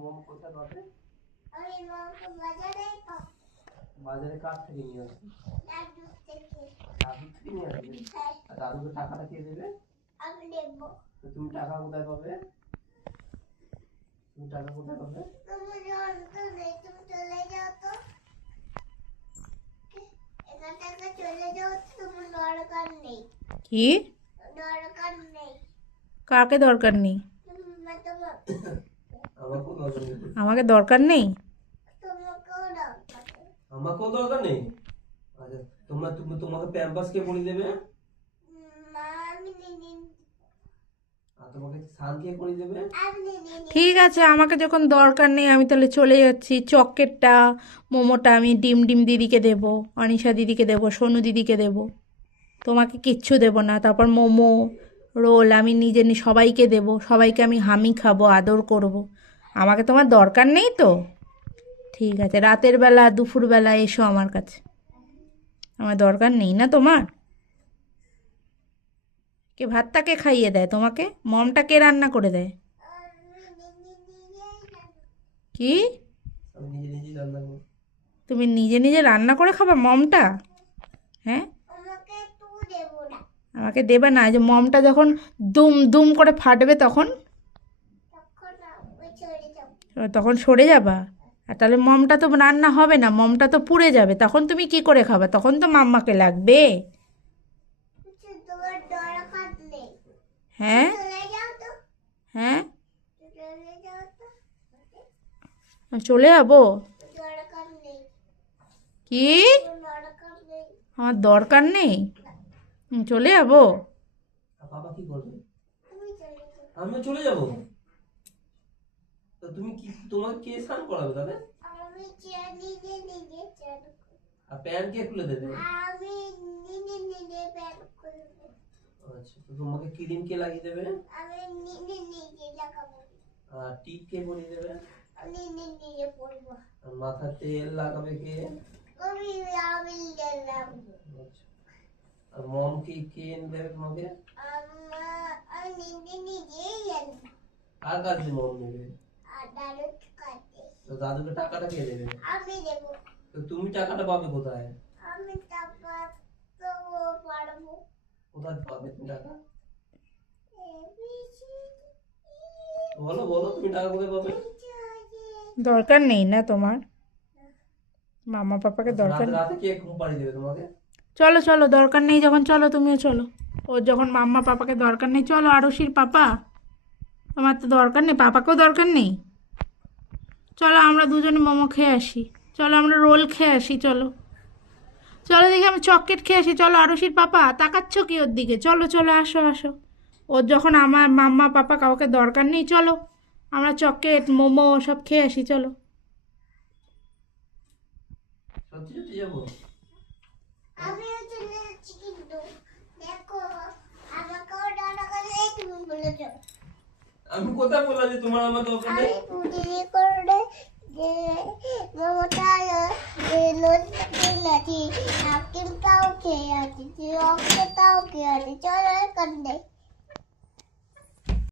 মোম কোথায় পাবে? আমি মোম তো বাজারে পাবো। বাজারে কার থেকে নিয়ে আসবে? দাদু থেকে। দাদু থেকে নিয়ে আসবে? হ্যাঁ। আর দাদুকে টাকাটা কে দেবে? আমি দেব। তো তুমি টাকা কোথায় পাবে? তুমি টাকা কোথায় পাবে? তুমি জানতো নেই, তুমি চলে যাও তো। এখান থেকে চলে যাও, তোমার দরকার নেই। কি দরকার নেই। কাকে দরকার নেই? আমাকেও দরকার নেই। আমাকে দরকার নেই? তোমাকেও দরকার নেই। আমাকেও দরকার নেই? আচ্ছা, তোমাকে প্যাম্পাস কে পরিয়ে দেবে? মা, আমি নিন। আর তোমাকে স্নান কে পরিয়ে দেবে? আমি নিন। ঠিক আছে, আমাকে যখন দরকার নেই আমি তাহলে চলে যাচ্ছি। চকলেটটা, মোমোটা আমি ডিম ডিম দিদিকে দেবো, অনিশা দিদিকে দেবো, সোনু দিদিকে দেবো, তোমাকে কিচ্ছু দেবো না। তারপর মোমো, রোল আমি নিজে সবাইকে দেবো, সবাইকে আমি হামি খাবো, আদর করব। আমাকে তোমার দরকার নেই তো? ঠিক আছে, রাতের বেলা দুপুরবেলা এসো আমার কাছে। আমার দরকার নেই না তোমার? কে ভাতটা কে খাইয়ে দেয় তোমাকে? মমটা কে রান্না করে দেয়? কি? আমি নিজে নিজেই রান্না করবো। তুমি নিজে নিজে রান্না করে খাবা মমটা? হ্যাঁ, আমাকে একটু দেবো না। আমাকে দেবে না? এই যে মমটা যখন দুম দুম করে ফাটবে তখন তখন আমি চলে যাবো। তখন সরে যাবা? আর তাহলে মমটা তো রান্না হবে না, মমটা তো পুড়ে যাবে, তখন তুমি কি করে খাবে? তখন তো মাম্মাকে লাগবে। তোমার দরকার নেই। হ্যাঁ চলে যাও তো। হ্যাঁ, চলে যাও তো। চলে যাবো? দরকার নেই। কি? দরকার নেই। আমার দরকার নেই? চলে যাবো? আর বাবা কি করবে? তুমি চলে যাও। আমিও চলে যাব? তো তুমি কি, তোমাকে কে স্নান করাবে তাহলে? আমি নিজে নিজে চান করব। আর প্যান্ট কে খুলে দেবে? আমি নিজে নিজে প্যান করব। আচ্ছা, তো তোমাকে ক্রিম কে লাগিয়ে দেবে? আমি নিজে নিজে লাগাবো। আর টিপ কে পরিয়ে দেবে? আমি নিজে পরবো। আর মাথায় তেল লাগাবে কে? আমি গেলাম। আচ্ছা, আর মম কে এনে দেবে তোমাকে? আমি নিজেই জানি। আর কাছে মম নেবে? আর দাদুর কাছে। তো দাদুকে টাকাটা কে দেবে? আমি দেবো। তো তুমি টাকাটা পাবে কোথায়? আমি টাকা তো পারবো। কোথায় পাবে তুমি টাকা? বলো বলো, তুমি টাকা কোথায় পাবে? দরকার নেই না তোমার? মামা পাপাকে দরকার রাতে নেই? রাতে কে ঘুম পাড়িয়ে দেবে তোমাকে? চলো চলো, দরকার নেই যখন, চলো তুমিও চলো। ওর যখন মাম্মা পাপাকে দরকার নেই, চলো। আরুষির পাপা, তোমার তো দরকার নেই, পাপাকেও দরকার নেই। চলো আমরা দুজনে মোমো খেয়ে আসি, চলো আমরা রোল খেয়ে আসি, চলো চলো দেখি আমি চকলেট খেয়ে আসি। চলো আরুষির পাপা, তাকাচ্ছ কি ওর দিকে? চলো চলো, আসো আসো। ওর যখন আমার মাম্মা পাপা কাউকে দরকার নেই, চলো আমরা চকলেট মোমো সব খেয়ে আসি, চলো। সত্যি সত্যি যাবো? আমিও চলে যাচ্ছি কিন্তু দেখো আমাকেও দরকার নেই, তুমি বলে যাও। আমি কোথায় বললাম যে তোমার আমার দরকার আমি নেই? পুজো করে